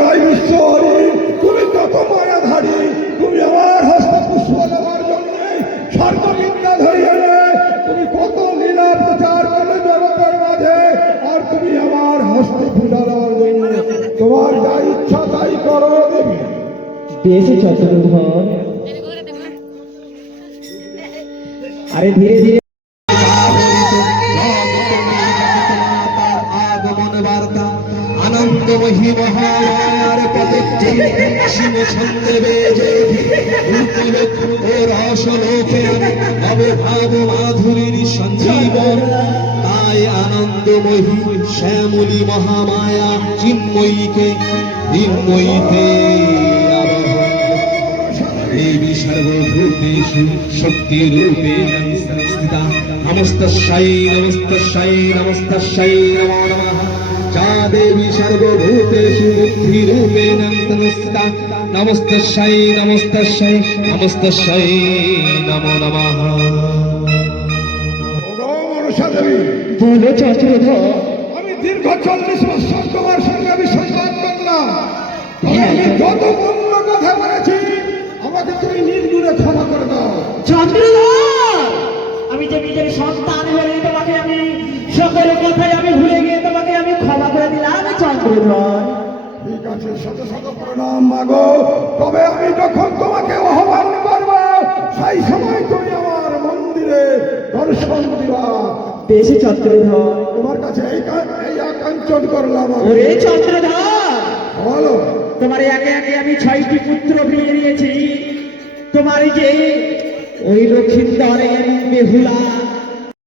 জয় বিশ্বহরি, তুমি কত মায়াধারী, তুমি আমার হস্ত পুষ্প দেওয়ার জন্য স্বর্গবিদ্যা ধরিয়ে তুমি কত লীলা প্রচার করলে জগতের মাঝে, আর তুমি আমার হস্তে পূজা দেওয়ার জন্য তোমার যা ইচ্ছা তাই করো দেবী। বেশ চতুর্ধর, আরে ধীরে ধীরে আগমন বার্তা আনন্দময়ী মহামায়ার পদে শিব ছন্দে বেজে ও রসলোকে অবভাব মাধুরীর সঞ্জীবন। তাই আনন্দময়ী শ্যামলী মহামায়া চিন্ময়ীকে নির্ময়ীতে দেবী সর্বভূতেষু শক্তিরূপে সংস্থিতা। নমস্তস্যৈ নমস্তস্যৈ নমস্তস্যৈ নমো নমঃ। যা দেবী সর্বভূতেষু বুদ্ধিরূপেণ সংস্থিতা। নমস্তস্যৈ নমস্তস্যৈ নমস্তস্যৈ নমো নমঃ। বলো চতুর্ধর। আমি দীর্ঘ 40 বছর তোমার সঙ্গে আমি সংবাদ করলাম, আমি যত মন্দ কথা বলেছি আমাকে তুমি নির্গুণে ক্ষমা করে দাও। চন্দ্রধর, আমি যে নিজের সন্তান হয়ে তোমাকে আমি সকল কথাই আমি ভুলে গিয়ে তোমাকে আমি ক্ষমা করে দিলাম চন্দ্রধর। ঠিক আছে, শত শত প্রণাম মাগো। তবে আমি যখন তোমাকে আহ্বান করবো সেই সময় তুমি আমার মন্দিরে দর্শন দিবা। বেশ চন্দ্রধর, তোমার কাছে এই আকাঞ্চন করলাম। ওরে চন্দ্রধর, বলো। তোমার একে একে আমি 6টি পুত্র ফিরিয়ে দিয়েছি। তোমার যে ওই লক্ষিন্দর এবং বেহুলা